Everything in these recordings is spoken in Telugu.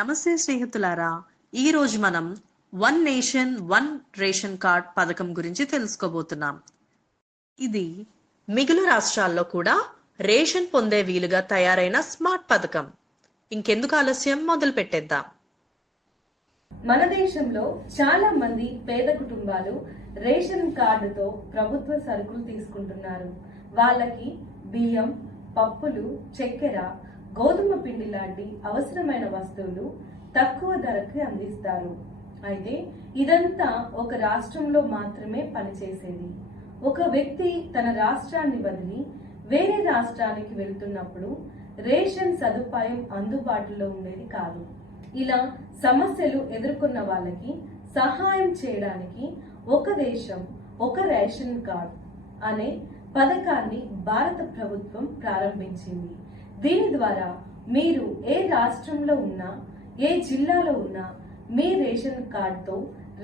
నమస్తే స్నేహితులారా ఈ రోజు మనం one nation one ration card పథకం గురించి తెలుసుకోబోతున్నాం. ఇది మిగులు రాష్ట్రాల్లో కూడా రేషన్ పొందే వీలుగా తయారైన స్మార్ట్ పథకం. ఇంకెందుకు ఆలస్యం? మొదలు పెట్టేద్దాం. మన దేశంలో చాలా మంది పేద కుటుంబాలు రేషన్ కార్డుతో ప్రభుత్వ సరుకులు తీసుకుంటున్నారు. వాళ్ళకి బియ్యం పప్పులు చక్కెర గోధుమ పిండి లాంటి అవసరమైన వస్తువులు తక్కువ ధరకు అందిస్తారు. అయితే ఇదంతా ఒక రాష్ట్రంలో మాత్రమే పనిచేసేది. ఒక వ్యక్తి తన రాష్ట్రాన్ని వదిలి వేరే రాష్ట్రానికి వెళ్తున్నప్పుడు రేషన్ సదుపాయం అందుబాటులో ఉండేది కాదు. ఇలా సమస్యలు ఎదుర్కొన్న వాళ్ళకి సహాయం చేయడానికి ఒక దేశం ఒక రేషన్ కార్డ్ అనే పథకాన్ని భారత ప్రభుత్వం ప్రారంభించింది. దీని ద్వారా మీరు ఏ రాష్ట్రంలో ఉన్నా ఏ జిల్లాలో ఉన్నా మీ రేషన్ కార్డ్తో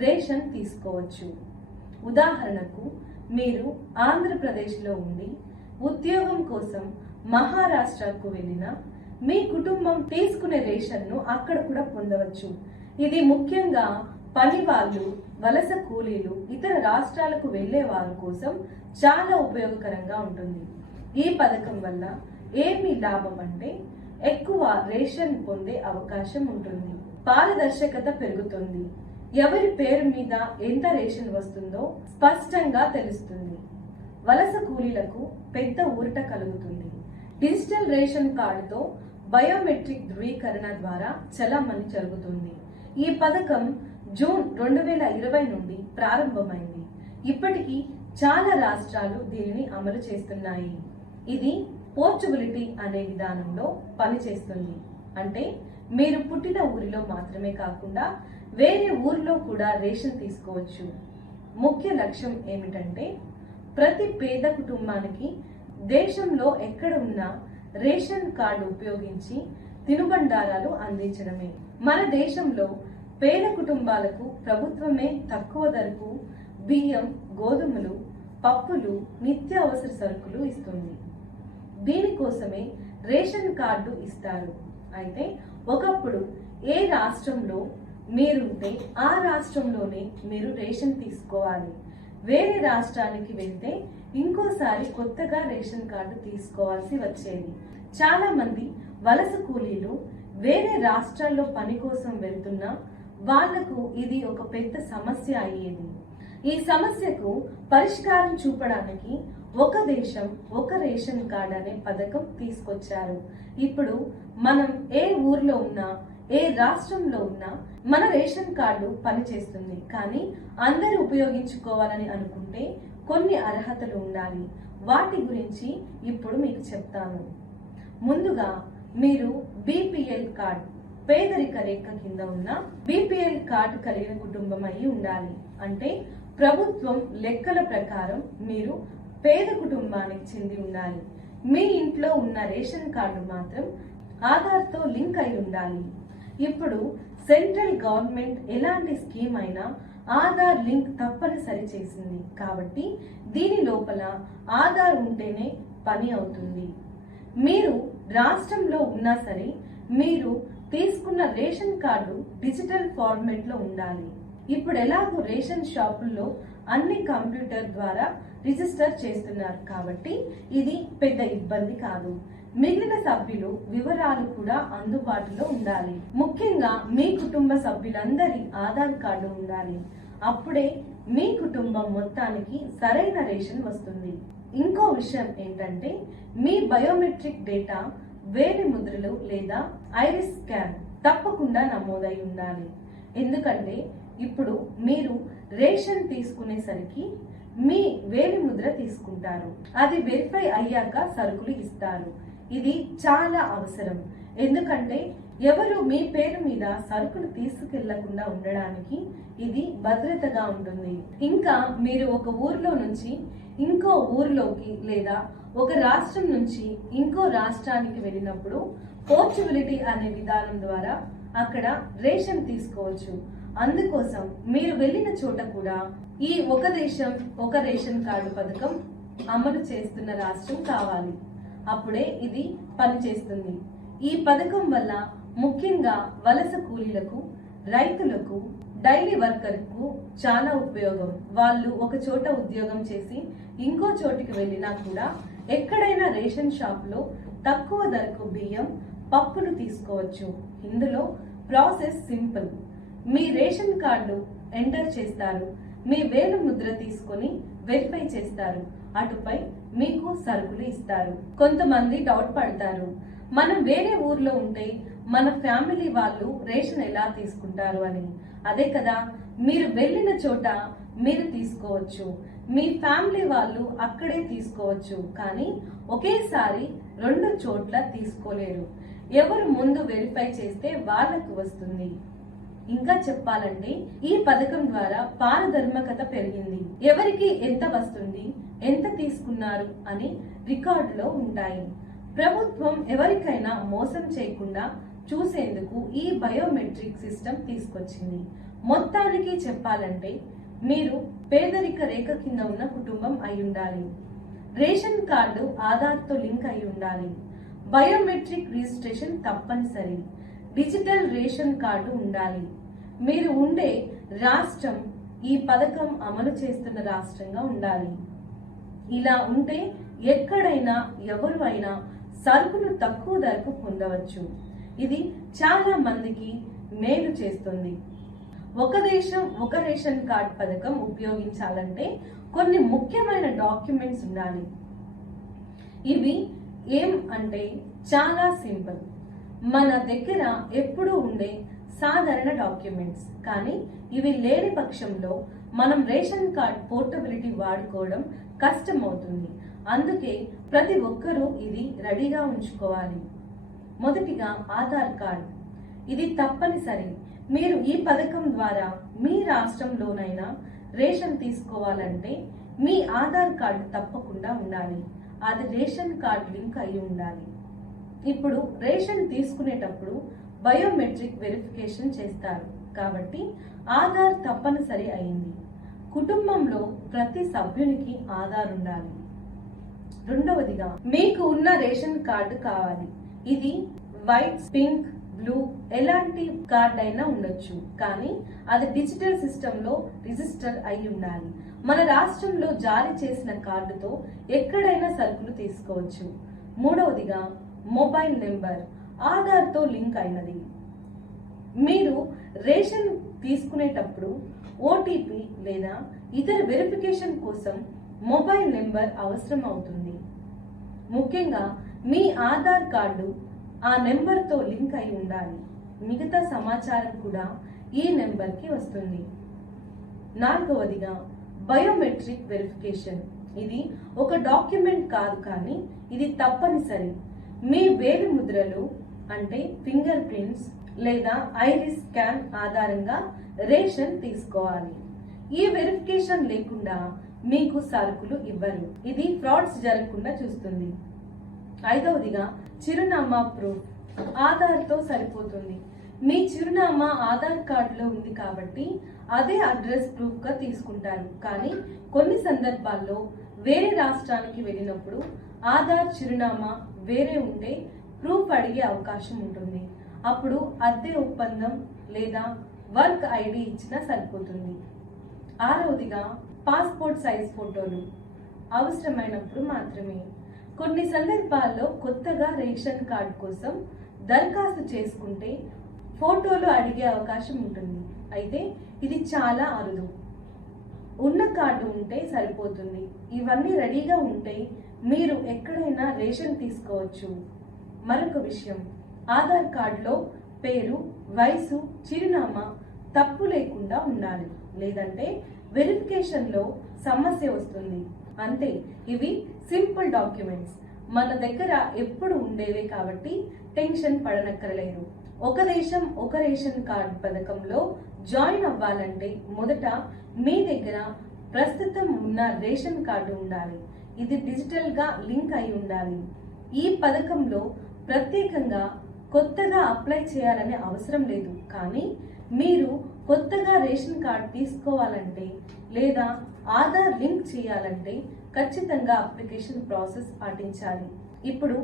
రేషన్ తీసుకోవచ్చు. ఉదాహరణకు మీరు ఆంధ్రప్రదేశ్లో ఉండి ఉద్యోగం కోసం మహారాష్ట్రకు వెళ్ళినా మీ కుటుంబం తీసుకునే రేషన్ను అక్కడ కూడా పొందవచ్చు. ఇది ముఖ్యంగా పని వాళ్ళు వలస కూలీలు ఇతర రాష్ట్రాలకు వెళ్ళే వారి కోసం చాలా ఉపయోగకరంగా ఉంటుంది. ఈ పథకం వల్ల ఏమి లాభం అంటే ఎక్కువ రేషన్ పొందే అవకాశం ఉంటుంది. పారదర్శకత పెరుగుతుంది. ఎవరి పేరు మీద ఎంత రేషన్ వస్తుందో స్పష్టంగా తెలుస్తుంది. వలస కూలీలకు పెద్ద ఊరట కలుగుతుంది. డిజిటల్ రేషన్ కార్డుతో బయోమెట్రిక్ ధృవీకరణ ద్వారా చలామణి జరుగుతుంది. ఈ పథకం జూన్ రెండు వేల ఇరవై నుండి ప్రారంభమైంది. ఇప్పటికీ చాలా రాష్ట్రాలు దీనిని అమలు చేస్తున్నాయి. ఇది పోర్చబిలిటీ అనే విధానంలో పనిచేస్తుంది అంటే మీరు పుట్టిన ఊరిలో మాత్రమే కాకుండా వేరే ఊరిలో కూడా రేషన్ తీసుకోవచ్చు. ముఖ్య లక్ష్యం ఏమిటంటే ప్రతి పేద కుటుంబానికి దేశంలో ఎక్కడ ఉన్నా రేషన్ కార్డు ఉపయోగించి తినుబండారాలు అందించడమే. మన దేశంలో పేద కుటుంబాలకు ప్రభుత్వమే తక్కువ ధరకు బియ్యం గోధుమలు పప్పులు నిత్యావసర సరుకులు ఇస్తుంది. దీనికోసమే రేషన్ కార్డు ఇస్తారు. అయితే ఒకప్పుడు ఏ రాష్ట్రంలో మీరుంటే ఆ రాష్ట్రంలోనే మీరు రేషన్ తీసుకోవాలి. వేరే రాష్ట్రానికి వెళ్తే ఇంకోసారి కొత్తగా రేషన్ కార్డు తీసుకోవాల్సి వచ్చేది. చాలా మంది వలస కూలీలు వేరే రాష్ట్రాల్లో పని కోసం వెళ్తున్నా వాళ్ళకు ఇది ఒక పెద్ద సమస్య అయ్యేది. ఈ సమస్యకు పరిష్కారం చూపడానికి ఒక దేశం ఒక రేషన్ కార్డ్ అనే పథకం తీసుకొచ్చారు. ఇప్పుడు మనం ఏ ఊర్లో ఉన్నా ఏ రాష్ట్రంలో ఉన్నా మన రేషన్ కార్డు పనిచేస్తుంది. కానీ అందరూ ఉపయోగించుకోవాలని అనుకుంటే కొన్ని అర్హతలు ఉండాలి. వాటి గురించి ఇప్పుడు మీకు చెప్తాను. ముందుగా మీరు బీపీఎల్ కార్డ్ పేదరిక రేఖ కింద ఉన్న బీపీఎల్ కార్డు కలిగిన కుటుంబం అయి ఉండాలి. అంటే ప్రభుత్వం లెక్కల ప్రకారం మీరు పేద కుటుంబానికి చెంది ఉండాలి. మీ ఇంట్లో ఉన్న రేషన్ కార్డు మాత్రం ఆధార్తో లింక్ అయి ఉండాలి. ఇప్పుడు సెంట్రల్ గవర్నమెంట్ ఎలాంటి స్కీమ్ అయినా ఆధార్ లింక్ తప్పనిసరి చేసింది. కాబట్టి దీని లోపల ఆధార్ ఉంటేనే పని అవుతుంది. మీరు రాష్ట్రంలో ఉన్నా సరే మీరు తీసుకున్న రేషన్ కార్డు డిజిటల్ ఫార్మెట్లో ఉండాలి. ఇప్పుడు ఎలాగో రేషన్ షాపుల్లో అన్ని కంప్యూటర్ ద్వారా రిజిస్టర్ చేస్తున్నారు కాబట్టి ఇది పెద్ద ఇబ్బంది కాదు. మిగిలిన సభ్యులు వివరాలు కూడా అందుబాటులో ఉండాలి. ముఖ్యంగా మీ కుటుంబ సభ్యులందరి ఆధార్ కార్డు ఉండాలి. అప్పుడే మీ కుటుంబం మొత్తానికి సరైన రేషన్ వస్తుంది. ఇంకో విషయం ఏంటంటే మీ బయోమెట్రిక్ డేటా వేలి ముద్రలు లేదా ఐరిస్ స్కాన్ తప్పకుండా నమోదై ఉండాలి. ఎందుకంటే ఇప్పుడు మీరు రేషన్ తీసుకునేసరికి మీ వేలి ముద్ర తీసుకుంటారు. అది వెరిఫై అయ్యాక సరుకులు ఇస్తారు. ఇది చాలా అవసరం. ఎందుకంటే ఎవరు మీ పేరు మీద సరుకులు తీసుకెళ్ళకుండా ఉండడానికి ఇది భద్రతగా ఉంటుంది. ఇంకా మీరు ఒక ఊర్లో నుంచి ఇంకో ఊర్లోకి లేదా ఒక రాష్ట్రం నుంచి ఇంకో రాష్ట్రానికి వెళ్ళినప్పుడు పోర్చబిలిటీ అనే విధానం ద్వారా అక్కడ రేషన్ తీసుకోవచ్చు. అందుకోసం మీరు వెళ్ళిన చోట కూడా ఈ ఒక దేశం ఒక రేషన్ కార్డు పథకం అమలు చేస్తున్న రాష్ట్రం కావాలి. అప్పుడే ఇది పనిచేస్తుంది. ఈ పథకం వల్ల ముఖ్యంగా వలస కూలీలకు రైతులకు డైలీ వర్కర్కు చాలా ఉపయోగం. వాళ్ళు ఒక చోట ఉద్యోగం చేసి ఇంకో చోటికి వెళ్ళినా కూడా ఎక్కడైనా రేషన్ షాప్లో తక్కువ ధరకు బియ్యం పప్పులు తీసుకోవచ్చు. ఇందులో ప్రాసెస్ సింపుల్. మీ రేషన్ కార్డు ఎంటర్ చేస్తారు. మీ వేలు ముద్ర తీసుకొని వెరిఫై చేస్తారు. అటుపై మీకు సరుకులు ఇస్తారు. కొంతమంది డౌట్ పడతారు. మనం వేరే ఊర్లో ఉంటే మన ఫ్యామిలీ వాళ్ళు రేషన్ ఎలా తీసుకుంటారు అని. అదే కదా మీరు వెళ్ళిన చోట మీరు తీసుకోవచ్చు. మీ ఫ్యామిలీ వాళ్ళు అక్కడే తీసుకోవచ్చు. కానీ ఒకేసారి రెండు చోట్ల తీసుకోలేరు. ఎవరు ముందు వెరిఫై చేస్తే వాళ్ళకు వస్తుంది. ఇంకా చెప్పాలంటే ఈ పథకం ద్వారా పారదర్మకత పెరిగింది. ఎవరికి ఎంత వస్తుంది ఎంత తీసుకున్నారు అని రికార్డులో ఉంటాయి. ప్రభుత్వం ఎవరికైనా మోసం చేయకుండా చూసేందుకు ఈ బయోమెట్రిక్ సిస్టమ్ తీసుకొచ్చింది. మొత్తానికి చెప్పాలంటే మీరు పేదరిక రేఖ కింద ఉన్న కుటుంబం అయి ఉండాలి. రేషన్ కార్డు ఆధార్తో లింక్ అయి ఉండాలి. బయోమెట్రిక్ రిజిస్ట్రేషన్ తప్పనిసరి. డిజిటల్ రేషన్ కార్డు ఉండాలి. మీరు ఉండే రాష్ట్రం ఈ పథకం అమలు చేస్తున్న రాష్ట్రంగా ఉండాలి. ఇలా ఉంటే ఎక్కడైనా ఎవరు అయినా సరుకులు తక్కువ ధరకు పొందవచ్చు. ఇది చాలా మందికి మేలు చేస్తుంది. ఒక దేశం ఒక రేషన్ కార్డ్ పథకం ఉపయోగించాలంటే కొన్ని ముఖ్యమైన డాక్యుమెంట్స్ ఉండాలి. ఇవి ఏం అంటే చాలా సింపుల్. మన దగ్గర ఎప్పుడూ ఉండే సాధారణ డాక్యుమెంట్స్. కానీ ఇవి లేని పక్షంలో మనం రేషన్ కార్డ్ పోర్టబిలిటీ వాడుకోవడం కష్టమవుతుంది. అందుకే ప్రతి ఒక్కరూ ఇది రెడీగా ఉంచుకోవాలి. మొదటిగా ఆధార్ కార్డ్. ఇది తప్పనిసరి. మీరు ఈ పథకం ద్వారా మీ రాష్ట్రంలోనైనా రేషన్ తీసుకోవాలంటే మీ ఆధార్ కార్డు తప్పకుండా ఉండాలి. అది రేషన్ కార్డ్ లింక్ అయి ఉండాలి. ఇప్పుడు రేషన్ తీసుకునేటప్పుడు బయోమెట్రిక్ వెరిఫికేషన్ చేస్తారు. కాబట్టి ఆధార్ తప్పనిసరి అయింది. కుటుంబంలో ప్రతి సభ్యునికి ఆధార్ ఉండాలి. రెండవదిగా మీకు ఉన్న రేషన్ కార్డు కావాలి. ఇది వైట్ పింక్ బ్లూ ఎలాంటి కార్డ్ అయినా ఉండొచ్చు. కానీ అది డిజిటల్ సిస్టమ్లో రిజిస్టర్ అయి ఉండాలి. మన రాష్ట్రంలో జారీ చేసిన కార్డుతో ఎక్కడైనా సరుకులు తీసుకోవచ్చు. మూడవదిగా మొబైల్ నెంబర్ ఆధార్తో లింక్ అయినది. మీరు రేషన్ తీసుకునేటప్పుడు ఓటీపీ లేదా ఇతర వెరిఫికేషన్ కోసం మొబైల్ నెంబర్ అవసరం అవుతుంది ముఖ్యంగా మీ ఆధార్ కార్డు ఆ నెంబర్తో లింక్ అయి ఉండాలి. మిగతా సమాచారం కూడా ఈ నెంబర్కి వస్తుంది. నాలుగవదిగా బయోమెట్రిక్ వెరిఫికేషన్. ఇది ఒక డాక్యుమెంట్ కాదు కానీ ఇది తప్పనిసరి. మీ వేలి ముద్రలు అంటే ఫింగర్ ప్రింట్స్ లేదా ఐరిస్ స్కాన్ ఆధారంగా రేషన్ తీసుకోవాలి. ఈ వెరిఫికేషన్ లేకుండా మీకు సరుకులు ఇవ్వరు. ఇది ఫ్రాడ్స్ జరగకుండా చూస్తుంది. ఐదవదిగా చిరునామా ప్రూఫ్ ఆధార్తో సరిపోతుంది. మీ చిరునామా ఆధార్ కార్డులో ఉంది కాబట్టి అదే అడ్రస్ ప్రూఫ్గా తీసుకుంటారు. కానీ కొన్ని సందర్భాల్లో వేరే రాష్ట్రానికి వెళ్ళినప్పుడు ఆధార్ చిరునామా వేరే ఉంటే ప్రూఫ్ అడిగే అవకాశం ఉంటుంది. అప్పుడు అద్దె ఒప్పందం లేదా వర్క్ ఐడి ఇచ్చినా సరిపోతుంది. ఆరవదిగా పాస్పోర్ట్ సైజ్ ఫోటోలు అవసరమైనప్పుడు మాత్రమే. కొన్ని సందర్భాల్లో కొత్తగా రేషన్ కార్డు కోసం దరఖాస్తు చేసుకుంటే ఫోటోలు అడిగే అవకాశం ఉంటుంది. అయితే ఇది చాలా అరుదు. ఉన్న కార్డు ఉంటే సరిపోతుంది. ఇవన్నీ రెడీగా ఉంటే మీరు ఎక్కడైనా రేషన్ తీసుకోవచ్చు. మరొక విషయం ఆధార్ కార్డులో పేరు వయసు చిరునామా తప్పు లేకుండా ఉండాలి. లేదంటే వెరిఫికేషన్లో సమస్య వస్తుంది. అంతే ఇవి సింపుల్ డాక్యుమెంట్స్. మన దగ్గర ఎప్పుడు ఉండేవే కాబట్టి టెన్షన్ పడనక్కర్లేదు. ఒక దేశం ఒక రేషన్ కార్డ్ పథకంలో జాయిన్ అవ్వాలంటే మొదట మీ దగ్గర ప్రస్తుతం ఉన్న రేషన్ కార్డు ఉండాలి. ఇది డిజిటల్గా లింక్ అయి ఉండాలి. ఈ పథకంలో ప్రత్యేకంగా కొత్తగా అప్లై చేయాలనే అవసరం లేదు. కానీ మీరు కొత్తగా రేషన్ కార్డ్ తీసుకోవాలంటే లేదా ఆధార్ లింక్ చేయాలంటే ఖచ్చితంగా అప్లికేషన్ ప్రాసెస్ పాటించాలి. ఇప్పుడు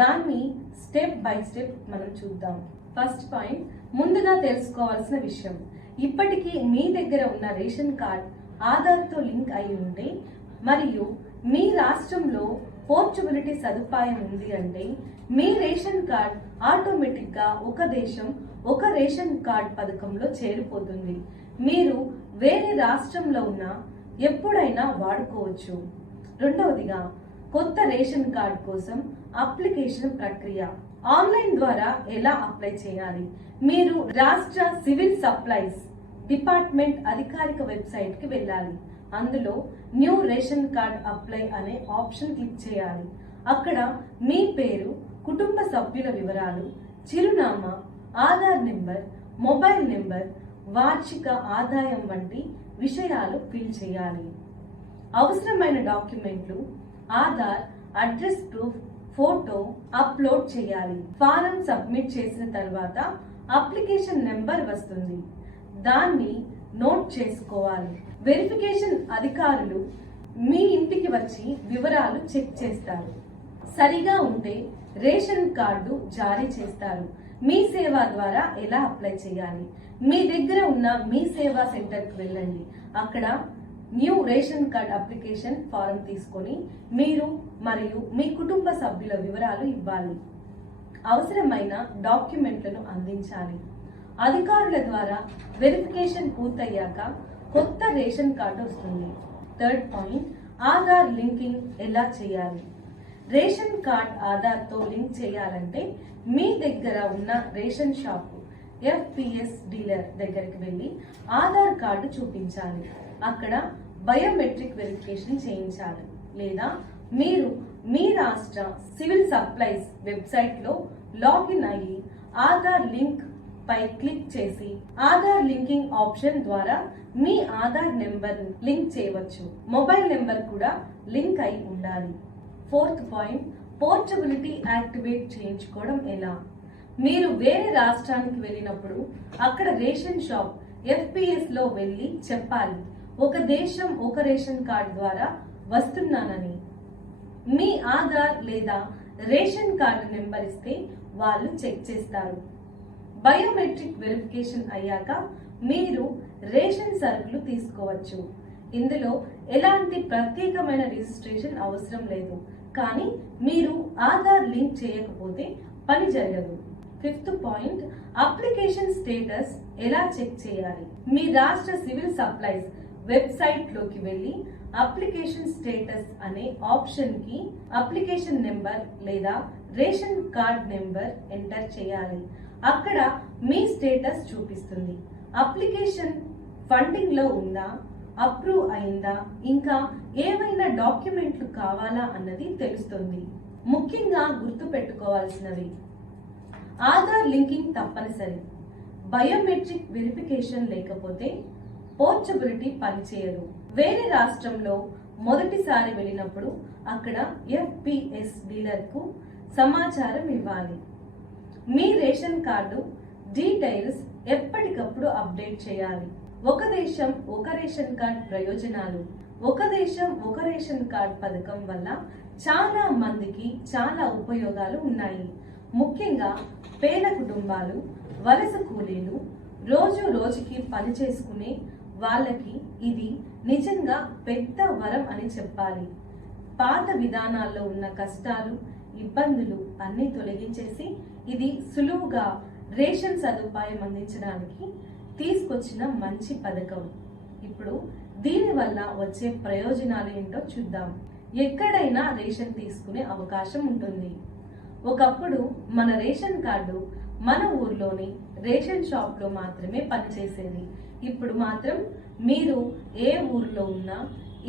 దాన్ని స్టెప్ బై స్టెప్ మనం చూద్దాం. ఫస్ట్ పాయింట్ ముందుగా తెలుసుకోవాల్సిన విషయం. ఇప్పటికీ మీ దగ్గర ఉన్న రేషన్ కార్డ్ ఆధార్తో లింక్ అయి ఉంటే మరియు మీ రాష్ట్రంలో పోర్చబిలిటీ సదుపాయం ఉంది అంటే మీ రేషన్ కార్డ్ ఆటోమేటిక్గా ఒక దేశం ఒక రేషన్ కార్డ్ పథకంలో చేరిపోతుంది. మీరు వేరే రాష్ట్రంలో ఉన్న ఎప్పుడైనా వాడుకోవచ్చు. రెండవదిగా కొత్త రేషన్ కార్డ్ కోసం అప్లికేషన్ ప్రక్రియ. ఆన్లైన్ ద్వారా ఎలా అప్లై చేయాలి? మీరు రాష్ట్ర సివిల్ సప్లైస్ డిపార్ట్మెంట్ అధికారిక వెబ్సైట్కి వెళ్ళాలి. అందులో న్యూ రేషన్ కార్డ్ అప్లై అనే ఆప్షన్ క్లిక్ చేయాలి. అక్కడ మీ పేరు కుటుంబ సభ్యుల వివరాలు చిరునామా ఆధార్ నెంబర్ మొబైల్ నెంబర్ వార్షిక ఆదాయం వంటి విషయాలు ఫిల్ చేయాలి. అవసరమైన డాక్యుమెంట్లు Aadhaar address proof photo upload చేయాలి. ఫారం సబ్మిట్ చేసిన తర్వాత అప్లికేషన్ నెంబర్ వస్తుంది. దాన్ని నోట్ చేసుకోవాలి. వెరిఫికేషన్ అధికారులు మీ ఇంటికి వచ్చి వివరాలు చెక్ చేస్తారు. సరిగా ఉంటే రేషన్ కార్డు జారీ చేస్తారు. మీ సేవ ద్వారా ఎలా అప్లై చేయాలి? మీ దగ్గర ఉన్న మీ సేవా సెంటర్కి వెళ్ళండి. అక్కడ new ration card application form తీసుకొని మీరు మరియు మీ కుటుంబ సభ్యుల వివరాలు ఇవ్వాలి. అవసరమైన డాక్యుమెంట్లను అందించాలి. అధికారుల ద్వారా వెరిఫికేషన్ పూర్తయ్యాక కొత్త రేషన్ కార్డు వస్తుంది. థర్డ్ పాయింట్ ఆధార్ లింకింగ్ ఎలా చేయాలి? రేషన్ కార్డ్ ఆధార్తో లింక్ చేయాలంటే మీ దగ్గర ఉన్న రేషన్ షాపు ఎఫ్పిఎస్ డీలర్ దగ్గరికి వెళ్ళి ఆధార్ కార్డు చూపించాలి. అక్కడ బయోమెట్రిక్ వెరిఫికేషన్ చేయించాలి. లేదా మీరు మీ రాష్ట్ర సివిల్ సప్లైస్ వెబ్సైట్లో లాగిన్ అయ్యి ఆధార్ లింక్ పై క్లిక్ చేసి ఆధార్ లింకింగ్ ఆప్షన్ ద్వారా మీ ఆధార్ నెంబర్ లింక్ చేయవచ్చు. మొబైల్ నెంబర్ కూడా లింక్ అయి ఉండాలి. ఫోర్త్ పాయింట్ పోర్టబిలిటీ యాక్టివేట్ చేయించుకోవడం ఎలా? మీరు వేరే రాష్ట్రానికి వెళ్ళినప్పుడు అక్కడ రేషన్ షాప్ ఎఫ్పిఎస్లో వెళ్ళి చెప్పాలి. ఒక దేశం ఒక రేషన్ కార్డ్ ద్వారా వస్తున్నానని. మీ ఆధార్ లేదా రేషన్ కార్డు నెంబర్ ఇస్తే వాళ్ళు చెక్ చేస్తారు. బయోమెట్రిక్ వెరిఫికేషన్ అయ్యాక మీరు రేషన్ సరుకులు తీసుకోవచ్చు. ఇందులో ఎలాంటి ప్రత్యేకమైన రిజిస్ట్రేషన్ అవసరం లేదు. కానీ మీరు ఆధార్ లింక్ చేయకపోతే పని జరగదు. ఫిఫ్త్ పాయింట్ అప్లికేషన్ స్టేటస్ ఎలా చెక్ చేయాలి? మీ రాష్ట్ర సివిల్ సప్లైస్ వెబ్సైట్లోకి వెళ్ళి అప్లికేషన్ స్టేటస్ అనే ఆప్షన్కి అప్లికేషన్ నెంబర్ లేదా రేషన్ కార్డ్ నెంబర్ ఎంటర్ చేయాలి. అక్కడ మీ స్టేటస్ చూపిస్తుంది. అప్లికేషన్ ఫండింగ్లో ఉందా? అప్రూవ్ అయిందా? ఇంకా ఏవైనా డాక్యుమెంట్లు కావాలా అన్నది తెలుస్తుంది. ముఖ్యంగా గుర్తు పెట్టుకోవాల్సినవి ఆధార్ లింకింగ్ తప్పనిసరి. బయోమెట్రిక్ వెరిఫికేషన్ లేకపోతే పోర్చబిలిటీ పనిచేయదు. వేరే రాష్ట్రంలో మొదటిసారి వెళ్ళినప్పుడు అక్కడ ఎఫ్పిఎస్ డీలర్కు సమాచారం ఇవ్వాలి. మీ రేషన్ కార్డు డీటెయిల్స్ ఎప్పటికప్పుడు అప్డేట్ చేయాలి. ఒక దేశం ఒక రేషన్ కార్డ్ ప్రయోజనాలు. ఒక దేశం ఒక రేషన్ కార్డ్ పథకం వల్ల చాలా మందికి చాలా ఉపయోగాలు ఉన్నాయి. ముఖ్యంగా పేద కుటుంబాలు వలస కూలీలు రోజు రోజుకి పని చేసుకునే వాళ్ళకి ఇది నిజంగా పెద్ద వరం అని చెప్పాలి. పాత విధానాల్లో ఉన్న కష్టాలు ఇబ్బందులు అన్ని తొలగించేసి ఇది సులువుగా రేషన్ సదుపాయం అందించడానికి తీసుకొచ్చిన మంచి పథకం. ఇప్పుడు దీనివల్ల వచ్చే ప్రయోజనాలు ఏంటో చూద్దాం. ఎక్కడైనా రేషన్ తీసుకునే అవకాశం ఉంటుంది. ఒకప్పుడు మన రేషన్ కార్డు మన ఊర్లోని రేషన్ షాప్లో మాత్రమే పనిచేసేది. ఇప్పుడు మాత్రం మీరు ఏ ఊర్లో ఉన్నా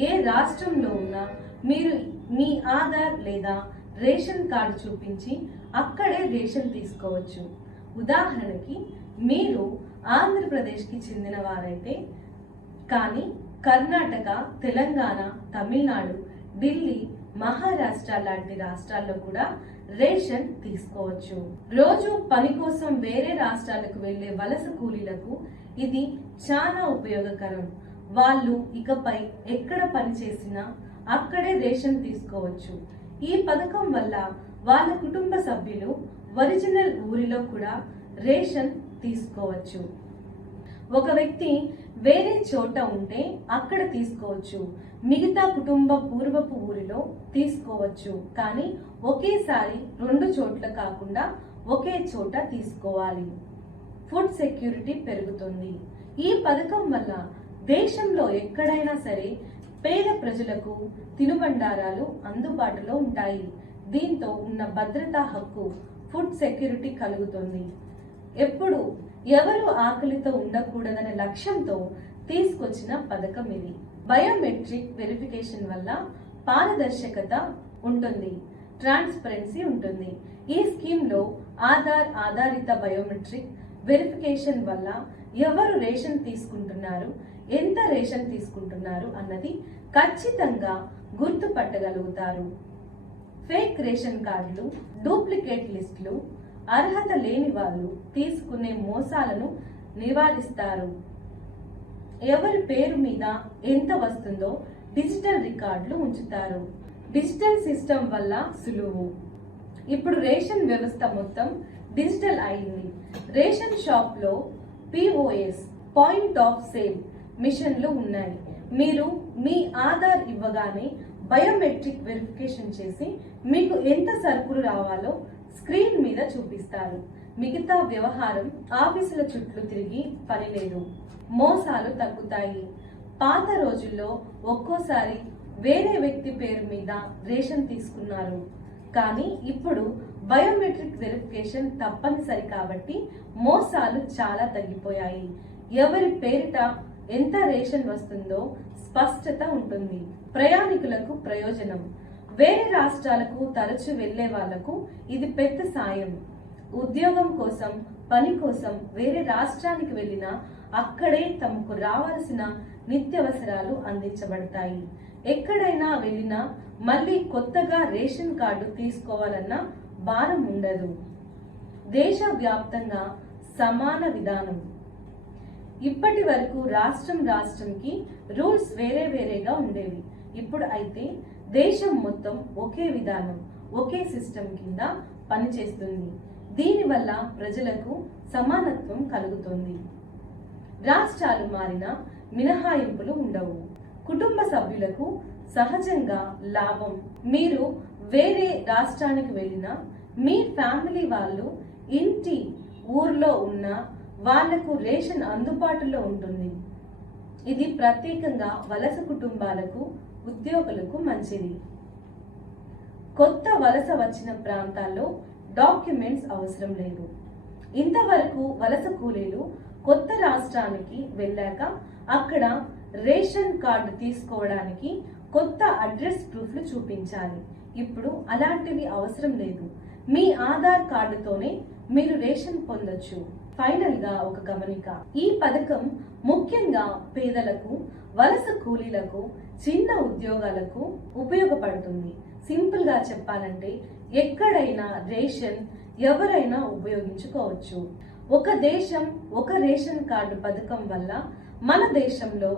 ఏ రాష్ట్రంలో ఉన్నా మీరు మీ ఆధార్ లేదా రేషన్ కార్డు చూపించి అక్కడే రేషన్ తీసుకోవచ్చు. ఉదాహరణకి మీరు ఆంధ్రప్రదేశ్కి చెందిన వారైతే కానీ కర్ణాటక తెలంగాణ తమిళనాడు ఢిల్లీ మహారాష్ట్ర లాంటి రాష్ట్రాల్లో కూడా రేషన్ తీసుకోవచ్చు. రోజు పని కోసం వేరే రాష్ట్రాలకు వెళ్ళే వలస కూలీలకు ఇది చాలా ఉపయోగకరం. వాళ్ళు ఇకపై ఎక్కడ పని చేసినా అక్కడే రేషన్ తీసుకోవచ్చు. ఈ పథకం వల్ల వాళ్ళ కుటుంబ సభ్యులు ఒరిజినల్ ఊరిలో కూడా రేషన్ తీసుకోవచ్చు. ఒక వ్యక్తి వేరే చోట ఉంటే అక్కడ తీసుకోవచ్చు. మిగతా కుటుంబ పూర్వపు ఊరిలో తీసుకోవచ్చు. కానీ ఒకేసారి రెండు చోట్ల కాకుండా ఒకే చోట తీసుకోవాలి. ఫుడ్ సెక్యూరిటీ పెరుగుతుంది. ఈ పథకం వల్ల దేశంలో ఎక్కడైనా సరే పేద ప్రజలకు తినుబండారాలు అందుబాటులో ఉంటాయి. దీంతో ఉన్న భద్రతా హక్కు ఫుడ్ సెక్యూరిటీ కలుగుతుంది. ఎప్పుడు ఎవరు ఆకలితో ఉండకూడదనే లక్ష్యంతో తీసుకొచ్చిన పథకం ఇది. బయోమెట్రిక్ వెరిఫికేషన్ వల్ల పారదర్శకత ఉంటుంది ట్రాన్స్పరెన్సీ ఉంటుంది. ఈ స్కీమ్లో ఆధార్ ఆధారిత బయోమెట్రిక్ వెరిఫికేషన్ వల్ల ఎవరు రేషన్ తీసుకుంటున్నారు ఎంత రేషన్ తీసుకుంటున్నారు అన్నది ఖచ్చితంగా గుర్తుపట్టగలుగుతారు. ఫేక్ రేషన్ కార్డులు డూప్లికేట్ లిస్టులు అర్హత లేని వాళ్ళు తీసుకునే మోసాలను నివారిస్తారు. ఎవరి పేరు మీద ఎంత వస్తుందో డిజిటల్ రికార్డులు ఉంచుతారు. డిజిటల్ సిస్టమ్ వల్ల సులువు. ఇప్పుడు రేషన్ వ్యవస్థ మొత్తం డిజిటల్ అయింది. రేషన్ షాప్లో పిఓఎస్ పాయింట్ ఆఫ్ సేల్ మిషన్లు ఉన్నాయి. మీరు మీ ఆధార్ ఇవ్వగానే బయోమెట్రిక్ వెరిఫికేషన్ చేసి మీకు ఎంత సరుకులు రావాలో స్క్రీన్ మీద చూపిస్తారు. మిగతా వ్యవహారం ఆఫీసుల చుట్టూ తిరిగి పనిలేదు. మోసాలు తగ్గుతాయి. పాత రోజుల్లో ఒక్కోసారి వేరే వ్యక్తి పేరు మీద రేషన్ తీసుకున్నారు. కానీ ఇప్పుడు బయోమెట్రిక్ వెరిఫికేషన్ తప్పనిసరి కాబట్టి మోసాలు చాలా తగ్గిపోయాయి. ఎవరి పేరిట ఎంత రేషన్ వస్తుందో స్పష్టత ఉంటుంది. ప్రయాణికులకు ప్రయోజనం. వేరే రాష్ట్రాలకు తరచు వెళ్ళే వాళ్ళకు ఇది పెద్ద సాయం. ఉద్యోగం కోసం పని కోసం వేరే రాష్ట్రానికి వెళ్ళినా అక్కడే తమకు రావాల్సిన నిత్యవసరాలు అందించబడతాయి. ఎక్కడైనా వెళ్ళినా మళ్ళీ కొత్తగా రేషన్ కార్డు తీసుకోవాలన్న భారం ఉండదు. దేశవ్యాప్తంగా సమాన విధానం. ఇప్పటి వరకు రాష్ట్రం రాష్ట్రంకి రూల్స్ వేరే వేరేగా ఉండేవి. ఇప్పుడు అయితే దేశం మొత్తం ఒకే విధానం ఒకే సిస్టమ్ కింద పనిచేస్తుంది. దీనివల్ల ప్రజలకు సమానత్వం కలుగుతుంది. రాష్ట్రాలు మారిన మినహాయింపులు ఉండవు. కుటుంబ సభ్యులకు సహజంగా లాభం. మీరు వేరే రాష్ట్రానికి వెళ్ళినా మీ ఫ్యామిలీ వాళ్ళు ఇంటి ఊర్లో ఉన్న వాళ్ళకు రేషన్ అందుబాటులో ఉంటుంది. ఇది ప్రత్యేకంగా వలస కుటుంబాలకు ఉద్యోగులకు మంచిది. కొత్త వలస వచ్చిన ప్రాంతాల్లో డాక్యుమెంట్స్ అవసరం లేదు. ఇంతవరకు వలస కూలీలు కొత్త రాష్ట్రానికి వెళ్ళాక అక్కడ రేషన్ కార్డు తీసుకోవడానికి కొత్త అడ్రస్ ప్రూఫ్లు చూపించాలి. ఇప్పుడు అలాంటివి అవసరం లేదు. మీ ఆధార్ కార్డుతోనే మీరు రేషన్ పొందొచ్చు. ఫైనల్గా ఒక గమనిక. ఈ పథకం ముఖ్యంగా పేదలకు వలస కూలీలకు చిన్న ఉద్యోగాలకు ఉపయోగపడుతుంది. సింపుల్గా చెప్పాలంటే ఎక్కడైనా రేషన్ ఎవరైనా ఉపయోగించుకోవచ్చు. ఒక దేశం ఒక రేషన్ కార్డు పథకం వల్ల మన దేశంలో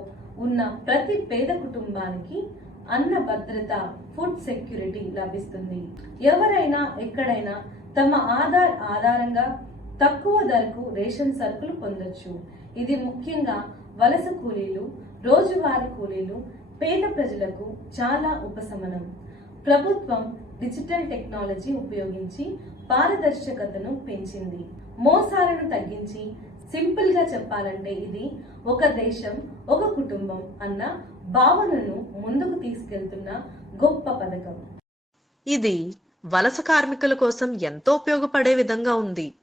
ఉన్న ప్రతి పేద కుటుంబానికి అన్న భద్రత ఫుడ్ సెక్యూరిటీ లభిస్తుంది. ఎవరైనా ఎక్కడైనా తమ ఆధార్ ఆధారంగా తక్కువ ధరకు రేషన్ సరుకులు పొందొచ్చు. ఇది ముఖ్యంగా వలస కూలీలు రోజువారీ కూలీలు పేద ప్రజలకు చాలా ఉపశమనం. ప్రభుత్వం డిజిటల్ టెక్నాలజీ ఉపయోగించి పారదర్శకతను పెంచింది. మోసాలను తగ్గించి సింపుల్గా చెప్పాలంటే ఇది ఒక దేశం ఒక కుటుంబం అన్న భావనను ముందుకు తీసుకెళ్తున్న గొప్ప పథకం. ఇది వలస కార్మికుల కోసం ఎంతో ఉపయోగపడే విధంగా ఉంది.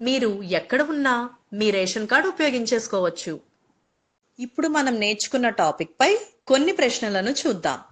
మీరు ఎక్కడ ఉన్నా మీ రేషన్ కార్డు ఉపయోగించేసుకోవచ్చు. ఇప్పుడు మనం నేర్చుకున్న టాపిక్ పై కొన్ని ప్రశ్నలను చూద్దాం.